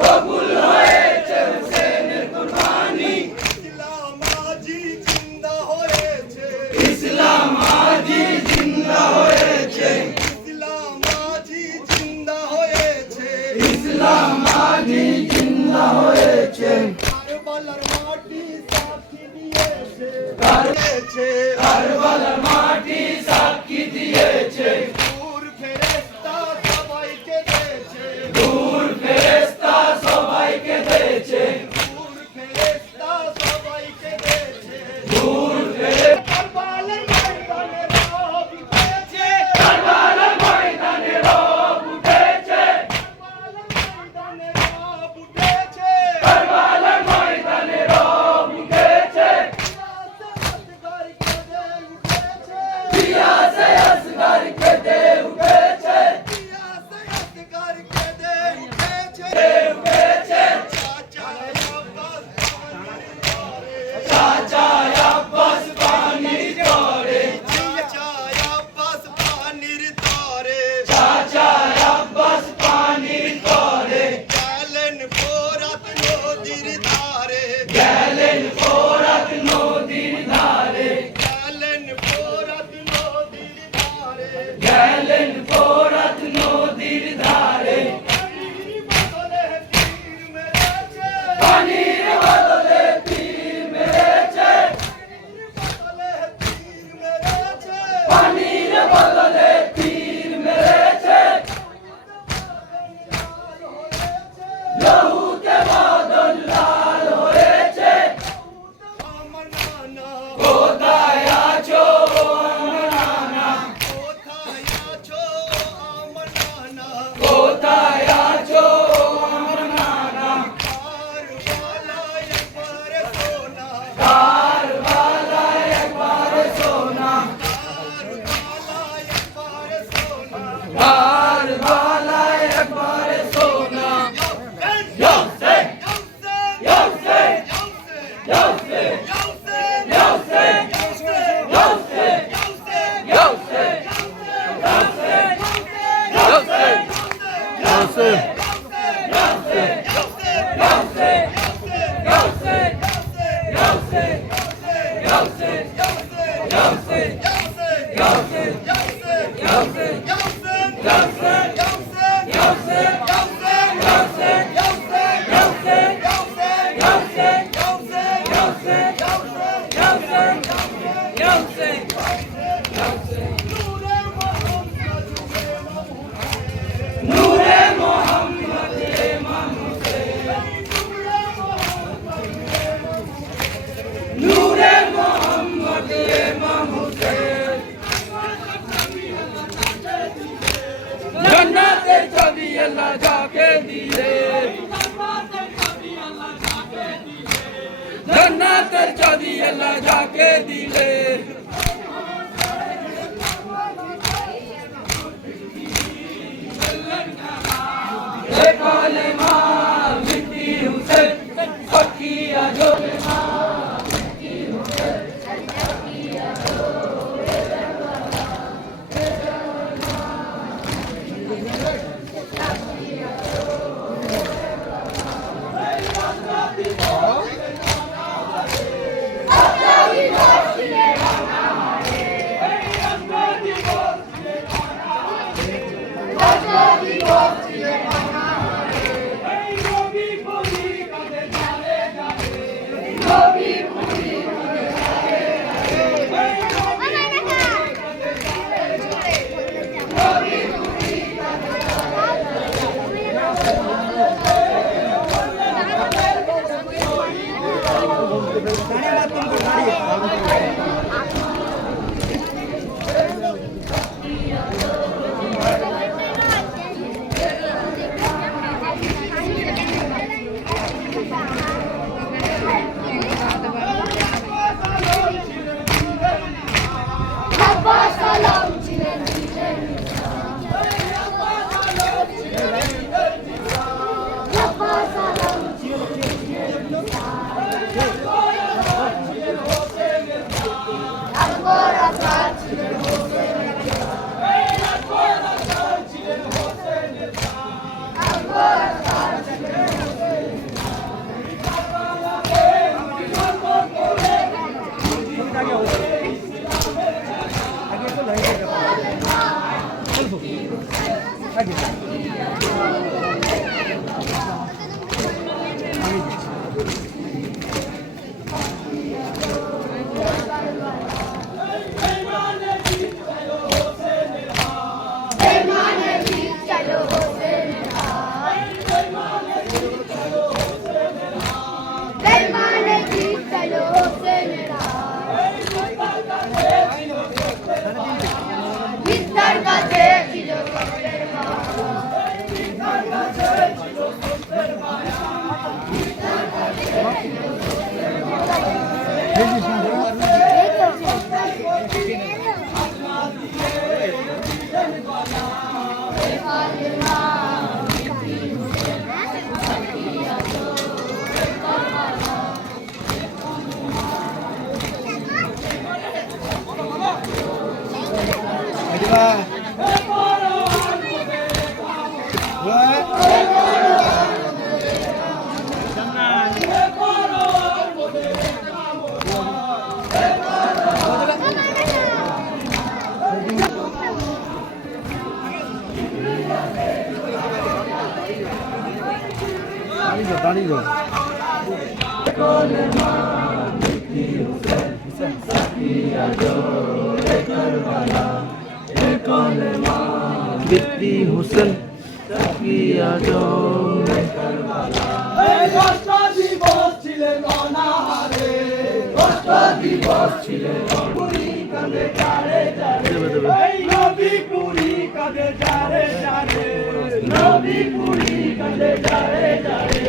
কবুল হয়েছে হুসেনের কুরবানি। ইসলাম আজি জিন্দা হয়েছে, ইসলাম আজি জিন্দা হয়েছে, ইসলাম আজি জিন্দা হয়েছে, ইসলাম আজি জিন্দা হয়েছে। কারবালার মাটি সাক্ষী দিয়েছে, কারবালার মাটি সাক্ষী দিয়েছে। দূর ফেরেশতা সবাইকে দিয়েছে, দূর ফেরেশতা সবাইকে দিয়েছে, দূর ফেরেশতা সবাইকে দিয়েছে, দূর ফেরেশতা। কারবালার ময়দানে রব উঠেছে, কারবালার ময়দানে রব উঠেছে, কারবালার ময়দানে রব উঠেছে, কারবালার ময়দানে রব উঠেছে। পিয়াসে আসগর কেঁদে উঠেছে, পিয়াসে আসগর কেঁদে উঠেছে, উঠেছে। চাচা আব্বাস পানির তরে, চাচা আব্বাস পানির তরে, চাচা আব্বাস পানির তরে। গেলেন ফোরাত নদীর ধারে, গেলেন ফোরাত নদীর ধারে, গেলেন ফোরাত নদীর ধারে, গেলেন ফোরাত নদীর ধারে। পানির বদলে তীর মেরেছে, পানির বদলে তীর মেরেছে, লহুতে বদল লাল হয়েছে। আমার নানা কোথায় আছো, আমার নানা কোথায় আছো, আমার নানা কোথায় আছো, আমার নানা। কারবালায় একবার সোনা, কারবালায় একবার সোনা, কারবালায় একবার সোনা, কারবালায় একবার সোনা। Yosef, Yosef, Yosef, Yosef, নূরে মোহাম্মদ ইমাম হুসেন, নূরে মোহাম্মদ ইমাম হুসেন। জান্নাতের চাবি আল্লাহ যাকে দিলে, জান্নাতের চাবি আল্লাহ যাকে দিলে। কালেমা মিটি হুসেন ফকিয়া জোরে মা, মিটি হুসেন ফকিয়া জোরে দাঁড়িয়ে বিত্তি হোসেন সাকিয়া জম কষ্ট দিবস ছিলেন অনাহারে, কষ্ট দিবস ছিলেন কুড়ি কাঁধে চারে চারে, এই নবী কুড়ি কাঁধে চারে চারে, নবী কুড়ি কাঁধে চারে চারে,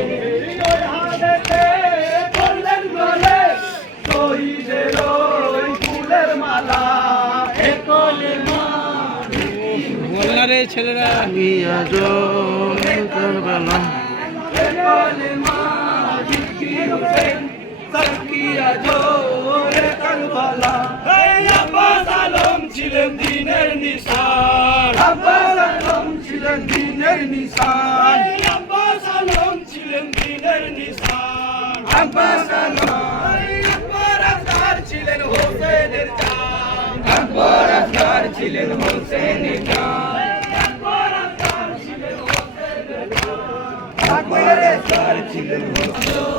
ওই হাতেতে করলেন গলে শহীদের ওই ফুলের মালা, এ কলেমা মোল্লারে ছেলেরা সাকিয়া জম কারবালা কলেমা বিক্রি হোসেন সাকিয়া জোরে কারবালা। এই আব্বাস আলম ছিলেন দিনের নিশান, আব্বাস আলম ছিলেন দিনের নিশান, এই আব্বাস আলম ছিলেন দিনের নিশান, আব্বাস আলম। এই আকবর আসগার ছিলেন হোসেনের জান, আকবর আসগার ছিলেন হোসেনের জান, আকবর আসগার ছিলেন হোসেনের জান, আকবর আসগার ছিলেন হোসেনের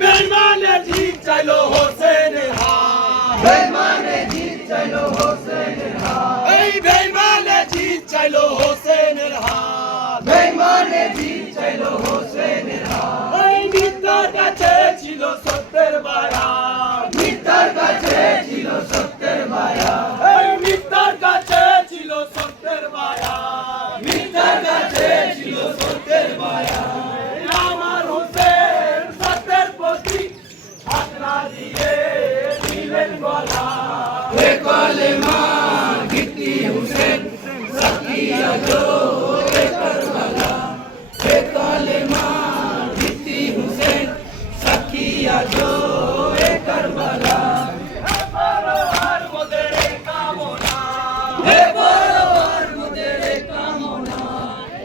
বেঈমানে জিত চাইলো হোসেনের হাত, বেঈমানে জিত চাইলো হোসেনের হাত, এই বেঈমানে জিত চাইলো হোসেনের হাত, বেঈমানে জিত চাইলো হোসেনের হাত। এই মিথ্যার কাছে ছিল সত্যের বায়ান, মিথ্যার কাছে ছিল সত্যের বায়ান, এই মিথ্যার কাছে ছিল সত্যের বায়ান, মিথ্যার কাছে ছিল সত্যের বায়ান। আমার হোসেন সত্যের প্রতি হাতরা দিয়ে দিলেন গলা, এ কলেমা বিক্রি হোসেন সাকিয়া জোরে কারবালা, এ কলেমা বিক্রি হোসেন সাকিয়া জোরে কারবালা। পরওয়ার মোদের কামনা, হে পরওয়ার মোদের কামনা,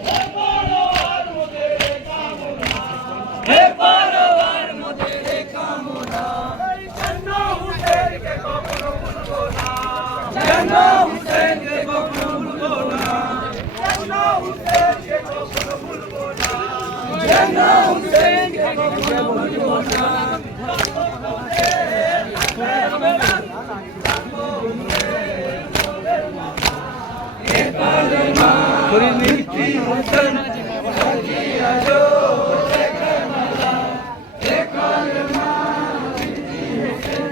হে পরওয়ার মোদের কামনা, হে পরওয়ার মোদের কামনা। এই জান্নাত হুসেনকে কখনো ভুলবো না, জান্নাত হুসেনকে কখনো ভুলবো না, জান্নাত হুসেনকে কখনো ভুলবো না, জান্নাত হুসেনকে কখনো ভুলবো না। শরীর নেই বিক্রি হোসেন সাকিয়া জোরে কারবালা, এ কলেমা বিক্রি হোসেন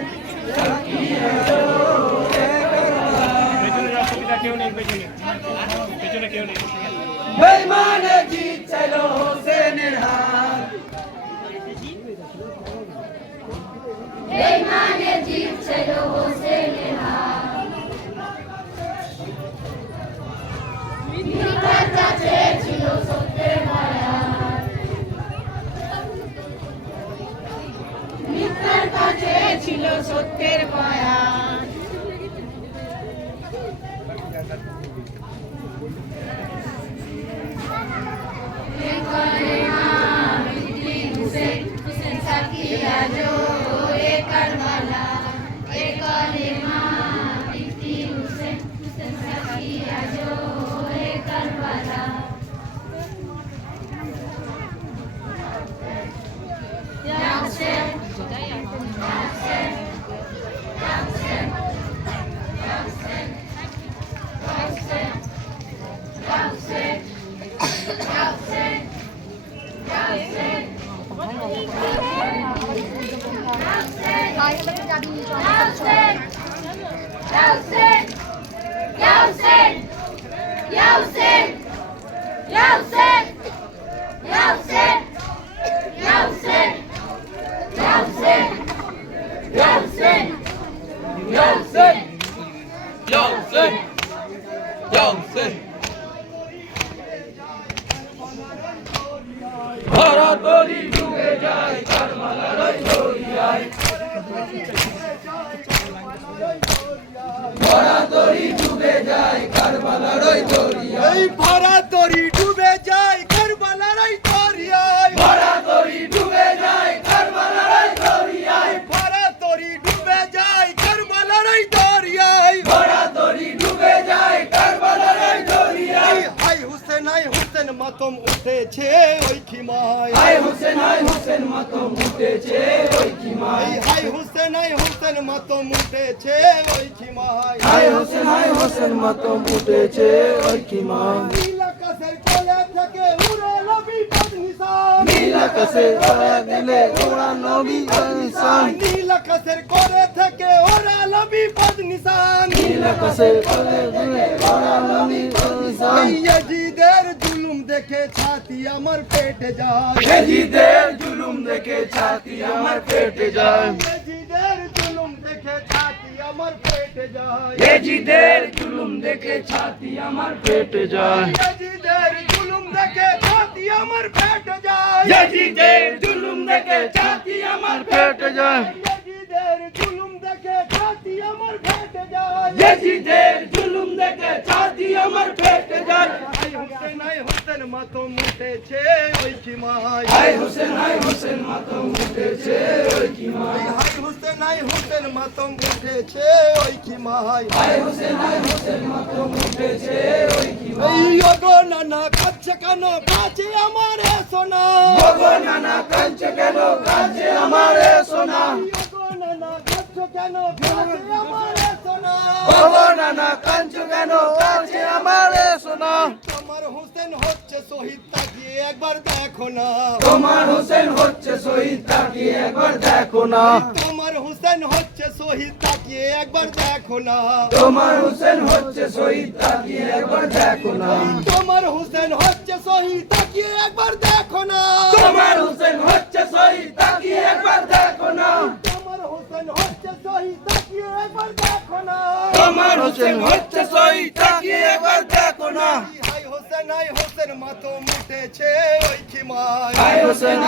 সাকিয়া জোরে কারবালা। বেঈমানে জিত চাইলো হোসেনের হাত, বেঈমানে জিত ছিল হোসেনের হাত, মিথ্যার কাছে ছিল সত্যের বয়ান, মিথ্যার কাছে ছিল সত্যের বয়ান। এ কলেমা বিক্রি হোসেন সাকিয়া জোরে কারবালা, এ কলেমা হোসেন ইয়া হোসেন ইয়া হোসেন ভরা তরি ডুবে যায় কারবালার ওই দরিয়ায় ভরা তরি ডুবে যায় কারবালার ওই দরিয়ায় ভরা তরি ডুবে যায় কারবালার ওই দরিয়ায় ভরা তরি ডুবে যায় কারবালার ওই দরিয়ায় ভরা তরি ডুবে যায় কারবালার ওই দরিয়ায় ভরা তরি ডুবে যায় কারবালার ওই দরিয়ায় হাই হুসেন মাতম উঠেছে ওই খিমায় হায় হোসেন মাতম উঠেছে ওই খিমায় হাই হুসেন মাতম উঠেছে ওই খিমায় হায় হোসেন মাতম উঠেছে ওই খিমায় নীল আকাশের কোলে থেকে উড়ালো বিপদ নিশান নীল আকাশে তারা দিলে ওরা নবী ইনসান নীল আকাশের কোলে থেকে উড়ালো বিপদ নিশান নীল আকাশে তারা দিলে ওরা নবী ইনসান ইয়াজিদের জুলুম দেখে ছাতি আমার পেটে যায় শহীদের জুলুম দেখে ছাতি আমার পেটে যায় ইয়াজিদের জুলুম দেখে ছাতি আমার পেটে যায় এজিদের জুলুম দেখে ছাতি আমার পেটে যায় ইয়াজিদের জুলুম দেখে ছাতি আমার পেটে যায় এজিদের জুলুম দেখে ছাতি আমার পেটে যায় ইয়াজিদের জুলুম দেখে ছাতি আমার পেটে যায় এজিদের জুলুম দেখে ছাতি আমার পেটে যায় হাই হোসেন মাতম উঠেছে ওই খিমায় হায় হোসেন মাতম উঠেছে ওই খিমায় হাই হোসেন মাতম উঠেছে ওই খিমায় হায় হোসেন মাতম উঠেছে ওই খিমায় এই ওগো নানা কাছে কেন কাছে আমার সোনা ওগো নানা কাঁদছে কেন কাঁদছে আমারে সোনা ওগো নানা কাছে কেন কাছে আমার সোনা ওগো নানা কাঞ্চু কেন কাছে আমারে সোনা তোমার হোসেন হচ্ছে শহীদ তাকিয়ে একবার দেখো না তোমার হোসেন হচ্ছে শহীদ তাকিয়ে একবার দেখো না তোমার হোসেন হচ্ছে শহীদ তাকিয়ে একবার দেখো না তোমার হোসেন হচ্ছে শহীদ তাকিয়ে একবার দেখো না তোমার হোসেন হচ্ছে শহীদ তাকিয়ে একবার দেখো না তোমার হোসেন হচ্ছে শহীদ তাকিয়ে একবার দেখো না তোমার হোসেন হচ্ছে শহীদ তাকিয়ে একবার দেখো না তোমার হোসেন হচ্ছে শহীদ তাকিয়ে একবার দেখো না হাই হোসেন মাতম উঠেছে ওই খিমায় হায় হোসেন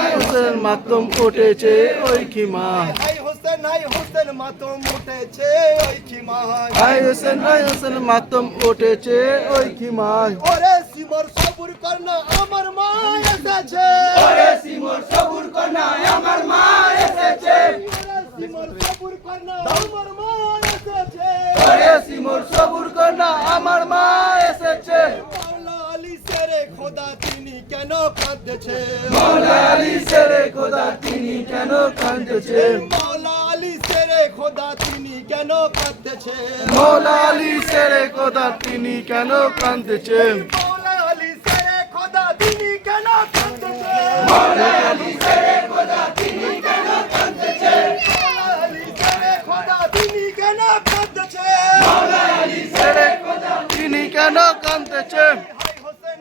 মাতম উঠেছে ওই খিমায় হাই হোসেন মাতম উঠেছে ওই খিমায় হায় হোসেন মাতম উঠেছে ওই খিমায় ওরে সিমর সবুর কর না আমার মা এসেছে ওরে সিমর সবুর কর না আমার মা এসেছে ওরে সিমর সবুর কর না আমার মা এসেছে ওরে সিমর সবুর কর না আমার মা এসেছে মাওলা আলী শেরে খোদা তিনি কেন কাঁদছে মৌলা আলী শেরে খোদা তিনি কেন কাঁদছে মাওলা আলী শেরে খোদা তিনি কেন কাঁদছে মৌলা আলী শেরে খোদা তিনি কেন কাঁদছে মাওলা আলী শেরে খোদা তিনি কেন কাঁদছে মৌলা আলী শেরে খোদা তিনি কেন কাঁদছে মাওলা আলী শেরে খোদা তিনি কেন কাঁদছে মৌলা আলী শেরে খোদা তিনি কেন কাঁদছে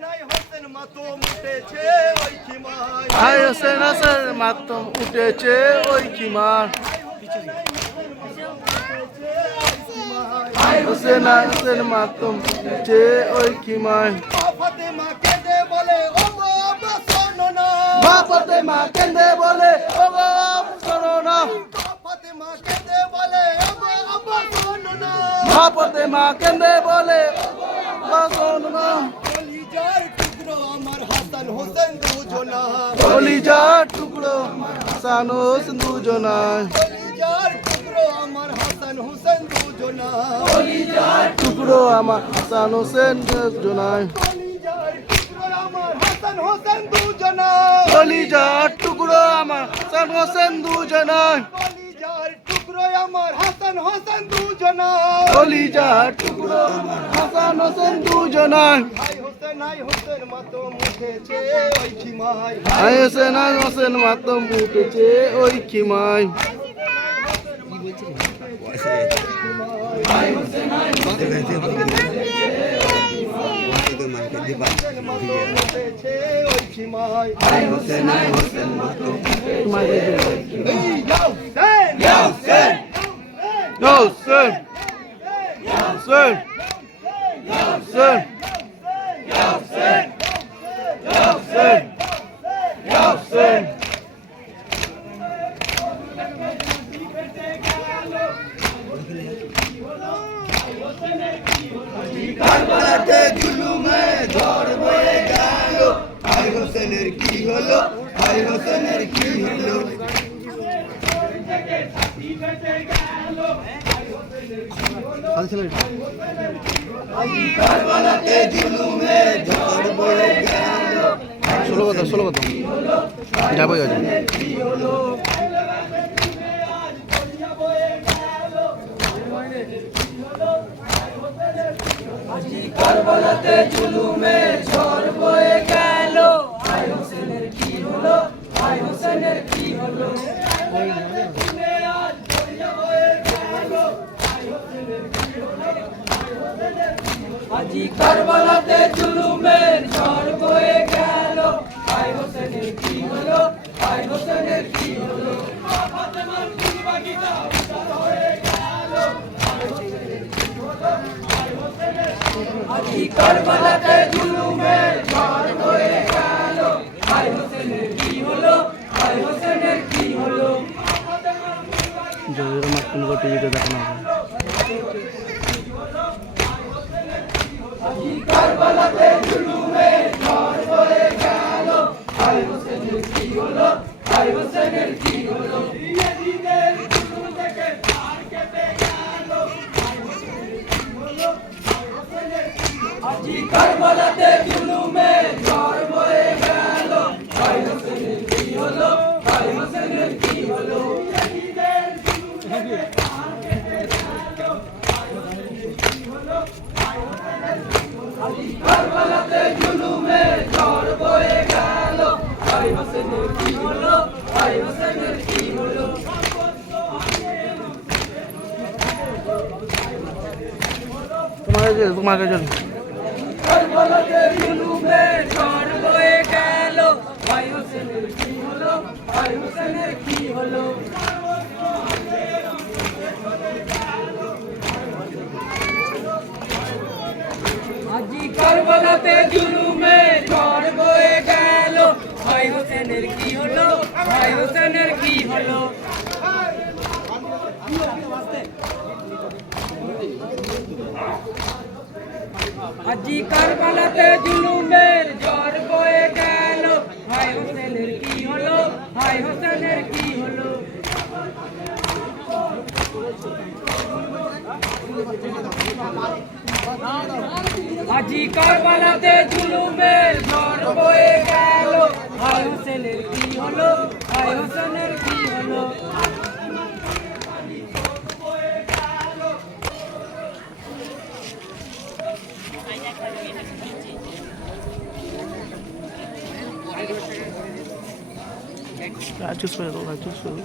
হাই হোসেন মাতম উঠেছে ওই খিমায় হায় হোসেন মাতম উঠেছে ওই খিমায় হায় হোসেন মাতম উঠেছে ওই খিমায় ফাতেমা কেঁদে বলে ও গো আব্বা শোনো না মা ফাতেমা কেঁদে বলে ও গো শোনো না ফাতেমা কেঁদে বলে ও গো আব্বা শোনো না মা ফাতেমা কেঁদে বলে মা শোনো না কলিজার টুকরো আমার হাসান হোসেন দুজনা কলিজার টুকরো হাসান হোসেন দুজনায় কলিজার টুকরো আমার হাসান হোসেন দুজনা টুকরো আমার হাসান হোসেন দুজনায় কলিজার টুকরো আমার হাসান হোসেন দুজনা কলিজার টুকরো আমার হাসান হোসেন দুজনায় কলিজার টুকরো আমার হাসান হোসেন দুজনা কলিজার টুকরো আমার হাসান হোসেন দুজনায় হাই হোসেন মাতম উঠেছে ওই খিমায় হায় হোসেন মাতম উঠেছে ওই খিমায় উঠেছে ওই খিমায় হায় হোসেন মাতম এই যাও ইয়া হোসেন হোসেন হোসেন হোসেন হোসেন হোসেন কারবালাতে জুলুমে ঝড় বয়ে গেল, ভাই হোসেনের কি হলো, ভাই হোসেনের কি হলো। কারবালাতে জুলুমে ঝড় বয়ে গেল, 16 কথা যাবো যাবো কারবালাতে জুলুমে ঝড় বয়ে গেল, ভাই হোসেনের কি হলো, ভাই হোসেনের কি হলো। আজি কারবালাতে জুলুমে ঝড় বয়ে গেল, ভাই হোসেনের কি হলো, ভাই হোসেনের কি হলো। আজি কারবালাতে জুলুমে ঝড় বয়ে গেল, ভাই হোসেনের কি হলো, ভাই হোসেনের কি হলো। জোরের মাধ্যমে টিভিতে দেখানো হবে আজি কারবালাতে জুলুমে ঝড় বয়ে গেল, ভাই হোসেনের কি হলো, ভাই হোসেনের কি হলো। আজি কারবালাতে জুলুমে ঝড় বয়ে গেল, ভাই হোসেনের কি হলো, ভাই হোসেনের কি হলো। আজি কারবালাতে জুলুমে ঝড় বয়ে গেল, ভাই হোসেনের কি হলো, ভাই হোসেনের কি হলো। তোমার কাছে কারবালাতে জুলুমে ঝড় বয়ে গেল, ভাই হোসেনের কি হলো, ভাই হোসেনের কি হলো। আজি কারবালাতে জুলুমে ঝড় বয়ে গেল, ভাই হোসেনের কি হলো, ভাই হোসেনের কি হলো। আজি কারবালাতে জুলুমের ঝড় বয়ে গেল, ভাই হোসেনের কি হলো, ভাই হোসেনের কি হলো। আজি কারবালাতে জুলুমের ঝড় বয়ে গেল, ভাই হোসেনের কি হলো, ভাই হোসেনের কি হলো। চুজ করে দেবো চুজ করে